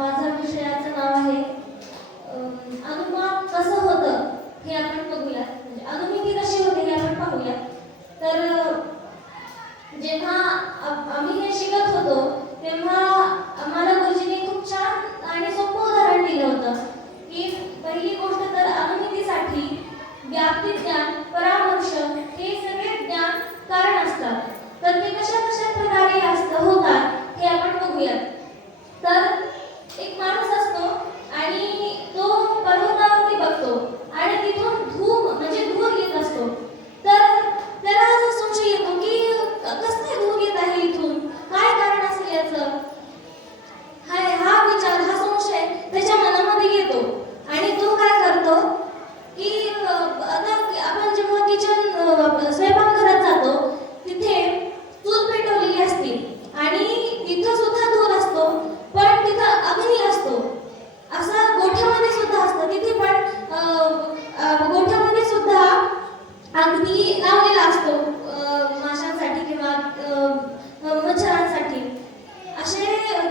माझ्या विषयाचं नाव आहे अनुमान कसं होतं हे आपण बघूया. म्हणजे अनुमिती कशी होते हे आपण पाहूया. तर जेव्हा आम्ही हे शिकत होतो तेव्हा आम्हाला गुरुजींनी खूप छान आणि सोपं उदाहरण दिलं होतं की पहिली गोष्ट तर अनुमितीसाठी व्याप्ती ज्ञान, परामर्श हे सगळे ज्ञान कारण असतात. तर ते कशा कशा प्रकारे होतात हे आपण बघूया. तर एक माणूस असतो आणि तो पर्वतावरती बघतो आणि तिथून धूम म्हणजे धूर येत असतो. तर त्याला असा संशय येतो की कसं काय धूर येत आहे, इथून काय कारण असेल याचं. हा विचार, हा संशय त्याच्या मनामध्ये येतो आणि तो काय करतो की आता आपण जेव्हा किचन स्वयंपाकघरात जातो तिथे चूल पेटवलेली असते आणि तिथं सुद्धा धूर असतो, पण तिथं अग्नी असतो. असा गोठ्यामध्ये सुद्धा असतं, तिथे पण गोठ्यामध्ये सुद्धा अग्नी लावलेला असतो माशांसाठी किंवा मच्छरांसाठी. असे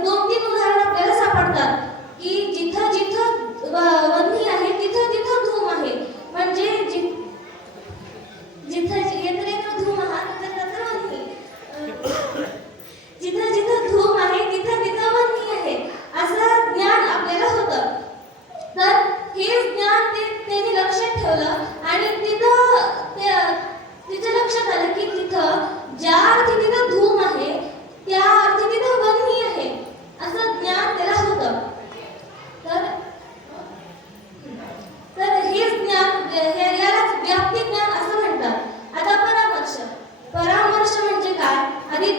2-3 उदाहरण आपल्याला सापडतात की जिथं जिथं वन्नी आहे तिथं तिथं धूम आहे. म्हणजे जिथं येत्र धूम आहे तत्र वन्नी, जिथं जिथं धूम आहे तिथं तिथं वन्नी आहे असं ज्ञान आपल्याला होतं. तर हे ज्ञान त्यांनी लक्षात ठेवलं आणि तिचं लक्षात आलं की तिथं ज्या अर्थी तिथं धूम आहे त्या अर्थी तिथं वन्नी आहे असं ज्ञान त्याला होतं. तर हे ज्ञान यालाच व्याप्ती ज्ञान असं म्हणतात. आता परामर्श म्हणजे काय? आधी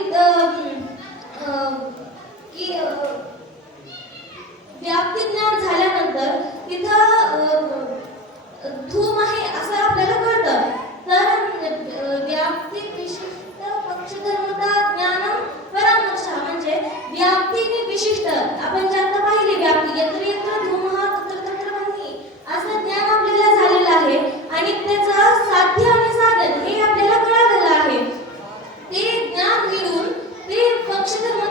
की व्याप्ती ज्ञान झाल्यानंतर तिथं धूम आहे असं आपल्याला कळतं. तर व्याप्ती विशिष्ट पक्षधर्मता ज्ञानम परामर्श म्हणजे व्याप्तीने विशिष्ट, आपण जे आता पाहिले व्याप्ती यत्र यत्र धूमः तत्र तत्र वन्नी असं ज्ञान आपल्याला झालेलं आहे आणि त्याचं साध्य आणि साधन हे आपल्याला कळालेलं आहे. ते ज्ञान मिळून ते पक्षधर्म